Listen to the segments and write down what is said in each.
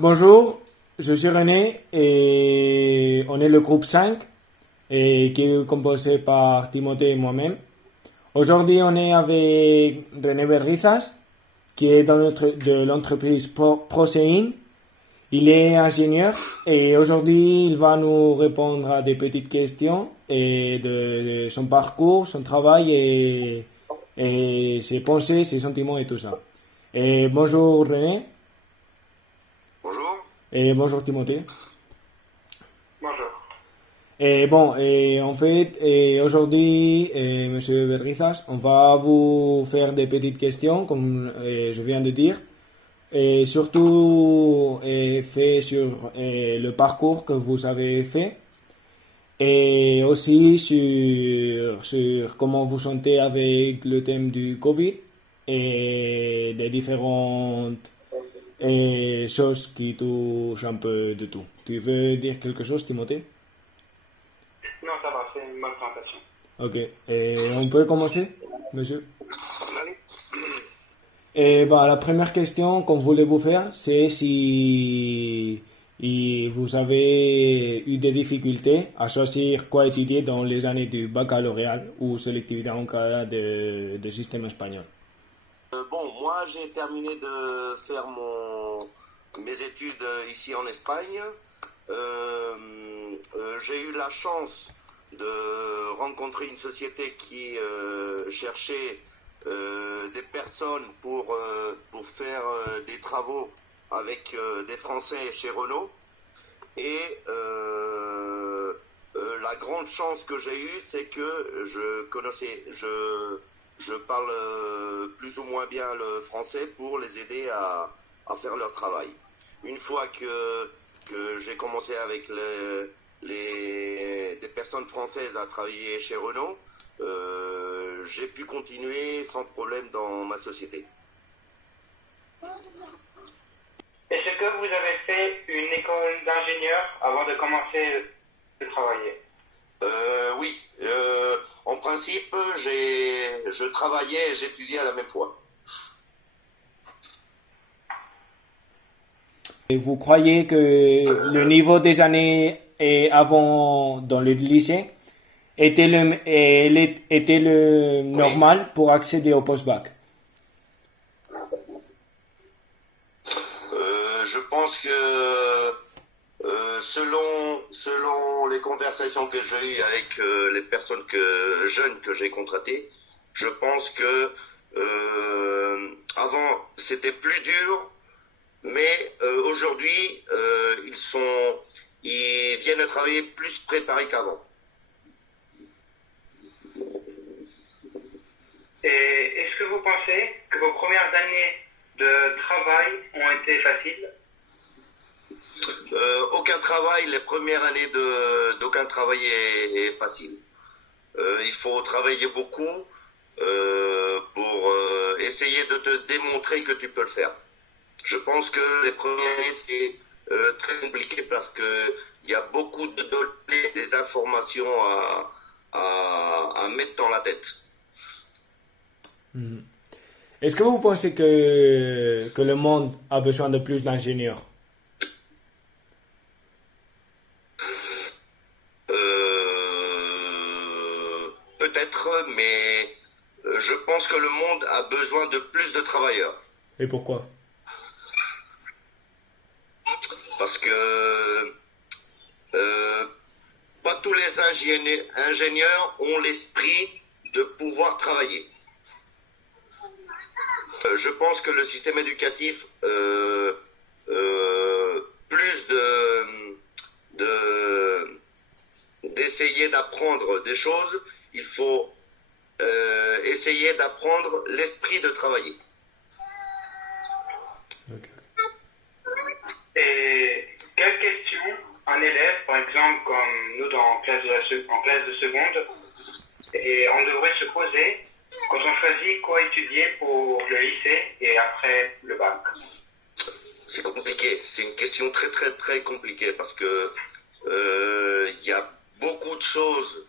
Bonjour, je suis René et on est le groupe 5 et qui est composé par Timothée et moi-même. Aujourd'hui, on est avec René Berrizas qui est de l'entreprise Prosein. Il est ingénieur et aujourd'hui, il va nous répondre à des petites questions et de son parcours, son travail et ses pensées, ses sentiments et tout ça. Et bonjour René Bonjour. et bonjour Timothée. Bonjour. Et bon, et en fait, aujourd'hui, Monsieur Berrizas, on va vous faire des petites questions, comme je viens de dire, et surtout fait sur le parcours que vous avez fait, et aussi sur comment vous sentez avec le thème du Covid et des différentes choses qui touchent un peu de tout. Tu veux dire quelque chose, Timothée? Non, ça va, c'est une bonne présentation. Ok, on peut commencer, monsieur? Allez. Et bah, la première question qu'on voulait vous faire, c'est si vous avez eu des difficultés à choisir quoi étudier dans les années du baccalauréat ou sélectivité en cas de système espagnol. Bon, moi j'ai terminé de faire mes études ici en Espagne. J'ai eu la chance de rencontrer une société qui cherchait des personnes pour faire des travaux avec des Français chez Renault. Et la grande chance que j'ai eue, c'est que je parle plus ou moins bien le français pour les aider à faire leur travail. Une fois que j'ai commencé avec des personnes françaises à travailler chez Renault, j'ai pu continuer sans problème dans ma société. Est-ce que vous avez fait une école d'ingénieur avant de commencer de travailler? Oui, en principe, je travaillais et j'étudiais à la même fois. Et vous croyez que le niveau des années avant dans le lycée était le Oui, normal pour accéder au post-bac? je pense que selon les conversations que j'ai eues avec les personnes jeunes que j'ai contratées, je pense que avant c'était plus dur, mais aujourd'hui ils viennent travailler plus préparés qu'avant. Et est-ce que vous pensez que vos premières années de travail ont été faciles? Aucun travail, les premières années d'aucun travail est facile. Il faut travailler beaucoup pour essayer de te démontrer que tu peux le faire. Je pense que les premières années, c'est très compliqué parce que il y a beaucoup de données, des informations à mettre dans la tête. Est-ce que vous pensez que le monde a besoin de plus d'ingénieurs? Peut-être, mais je pense que le monde a besoin de plus de travailleurs. Et pourquoi? Parce que euh, pas tous les ingénieurs ont l'esprit de pouvoir travailler. Je pense que le système éducatif, plus d'essayer d'apprendre des choses, il faut essayer d'apprendre l'esprit de travailler. Ok. Et quelles questions un élève, par exemple comme nous en classe de seconde, et on devrait se poser quand on choisit quoi étudier pour le lycée et après le bac? C'est compliqué, c'est une question très très très compliquée parce que il y a beaucoup de choses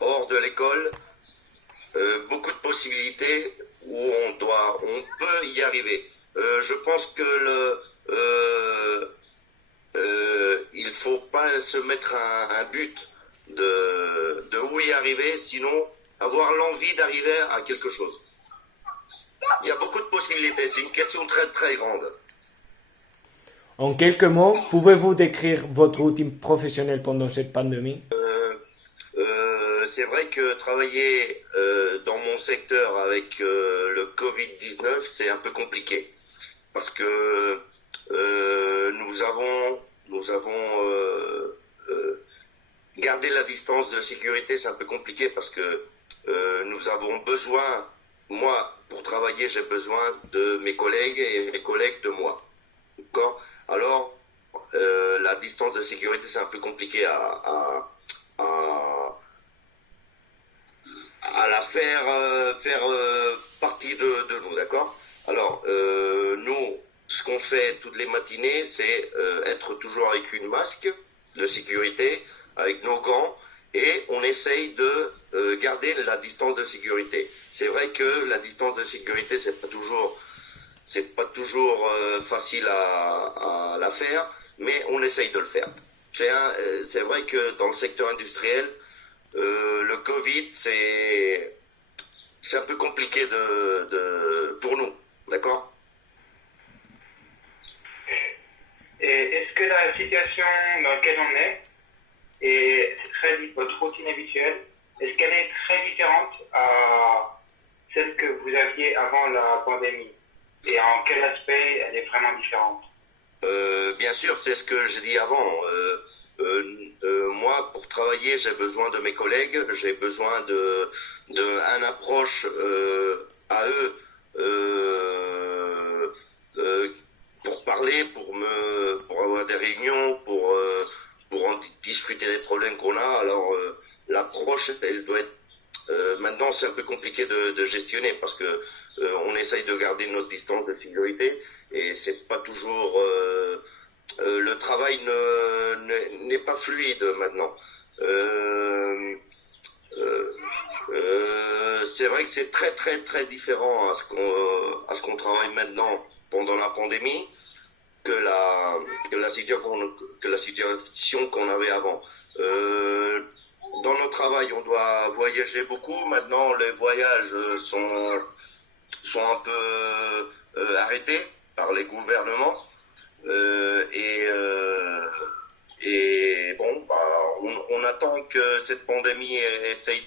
hors de l'école, beaucoup de possibilités où on peut y arriver. Je pense que il faut pas se mettre un but de où y arriver, sinon avoir l'envie d'arriver à quelque chose. Il y a beaucoup de possibilités, c'est une question très très grande. En quelques mots, pouvez-vous décrire votre routine professionnelle pendant cette pandémie? C'est vrai que travailler dans mon secteur avec le Covid-19, c'est un peu compliqué. Parce que nous avons gardé la distance de sécurité, c'est un peu compliqué parce que nous avons besoin, moi, pour travailler, j'ai besoin de mes collègues et mes collègues de moi. D'accord? Alors, la distance de sécurité, c'est un peu compliqué à la faire partie de nous, d'accord? Alors, nous, ce qu'on fait toutes les matinées, c'est être toujours avec une masque de sécurité, avec nos gants, et on essaye de garder la distance de sécurité. C'est vrai que la distance de sécurité, c'est pas toujours facile à la faire, mais on essaye de le faire. C'est vrai que dans le secteur industriel, le Covid, c'est un peu compliqué pour nous, d'accord? Et est-ce que la situation dans laquelle on est, et votre routine habituelle, est-ce qu'elle est très différente à celle que vous aviez avant la pandémie? Et en quel aspect elle est vraiment différente? Bien sûr, c'est ce que j'ai dit avant. Moi, pour travailler, j'ai besoin de mes collègues, j'ai besoin d'un approche à eux pour parler, pour avoir des réunions, pour en discuter des problèmes qu'on a. Alors, l'approche, elle doit être... maintenant, c'est un peu compliqué de gestionner parce que on essaye de garder notre distance de sécurité et c'est pas toujours... le travail n'est pas fluide maintenant. C'est vrai que c'est très très très différent à ce qu'on travaille maintenant pendant la pandémie que la situation qu'on avait avant. Dans notre travail, on doit voyager beaucoup. Maintenant, les voyages sont un peu arrêtés par les gouvernements. Et bon, on attend que cette pandémie essaye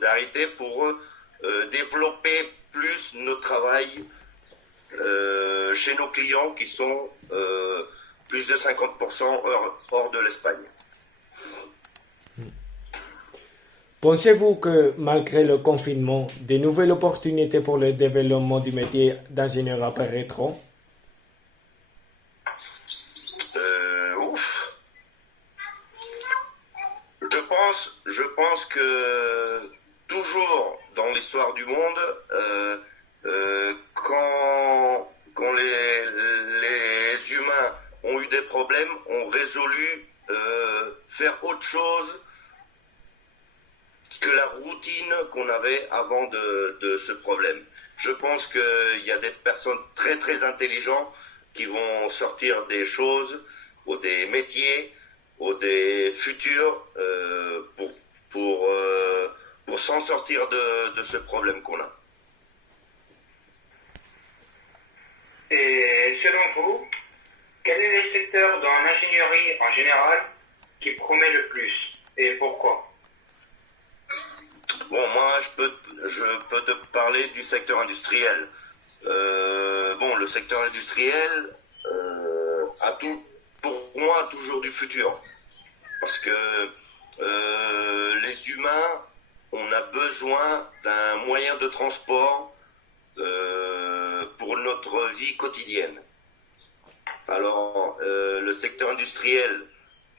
d'arrêter pour développer plus notre travail chez nos clients qui sont plus de 50% hors de l'Espagne. Pensez-vous que malgré le confinement, de nouvelles opportunités pour le développement du métier d'ingénieur apparaîtront? Je pense que toujours dans l'histoire du monde, quand les humains ont eu des problèmes, ont résolu faire autre chose que la routine qu'on avait avant de ce problème. Je pense qu'il y a des personnes très très intelligentes qui vont sortir des choses ou des métiers ou des futurs pour s'en sortir de ce problème qu'on a. Et selon vous, quel est le secteur dans l'ingénierie en général qui promet le plus et pourquoi? Bon, moi, je peux te parler du secteur industriel. Bon, le secteur industriel pour moi, a toujours du futur. Parce que les humains, on a besoin d'un moyen de transport pour notre vie quotidienne. Alors, le secteur industriel,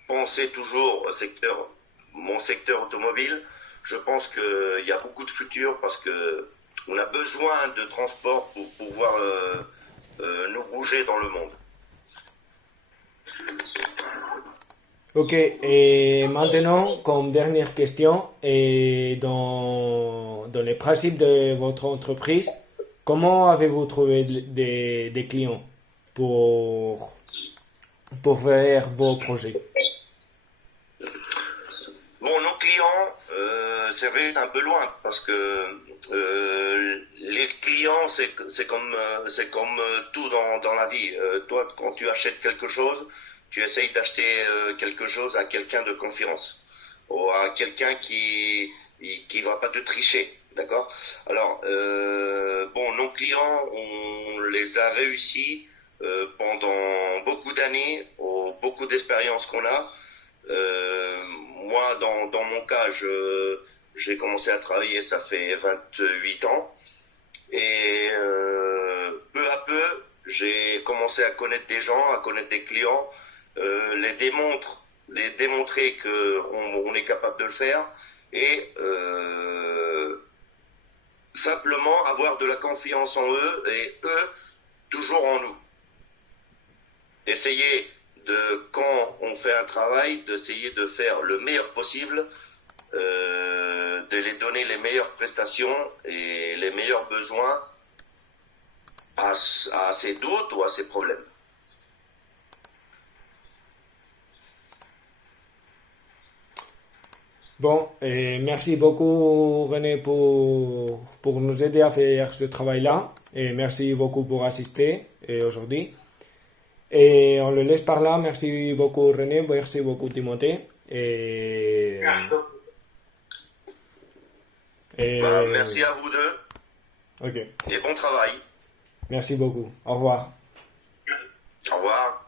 pensez toujours au mon secteur automobile. Je pense qu'il y a beaucoup de futur parce que on a besoin de transport pour pouvoir nous bouger dans le monde. Ok, et maintenant, comme dernière question, et dans les principes de votre entreprise, comment avez-vous trouvé des clients pour faire vos projets? clients, c'est vrai, c'est un peu loin parce que les clients, c'est comme tout dans la vie. Toi, quand tu achètes quelque chose, tu essayes d'acheter quelque chose à quelqu'un de confiance ou à quelqu'un qui va pas te tricher, d'accord? Alors, bon, nos clients, on les a réussis pendant beaucoup d'années, beaucoup d'expériences qu'on a. Moi, dans mon cas, j'ai commencé à travailler, ça fait 28 ans. Et peu à peu, j'ai commencé à connaître des gens, à connaître des clients, les démontrer qu'on est capable de le faire et simplement avoir de la confiance en eux et eux toujours en nous. Essayer quand on fait un travail, d'essayer de faire le meilleur possible, de les donner les meilleures prestations et les meilleurs besoins à ses doutes ou à ses problèmes. Bon, merci beaucoup René pour nous aider à faire ce travail-là. Et merci beaucoup pour assister aujourd'hui. Et on le laisse par là. Merci beaucoup René, merci beaucoup Timothée. Merci à vous deux. Ok. Et bon travail. Merci beaucoup. Au revoir. Au revoir.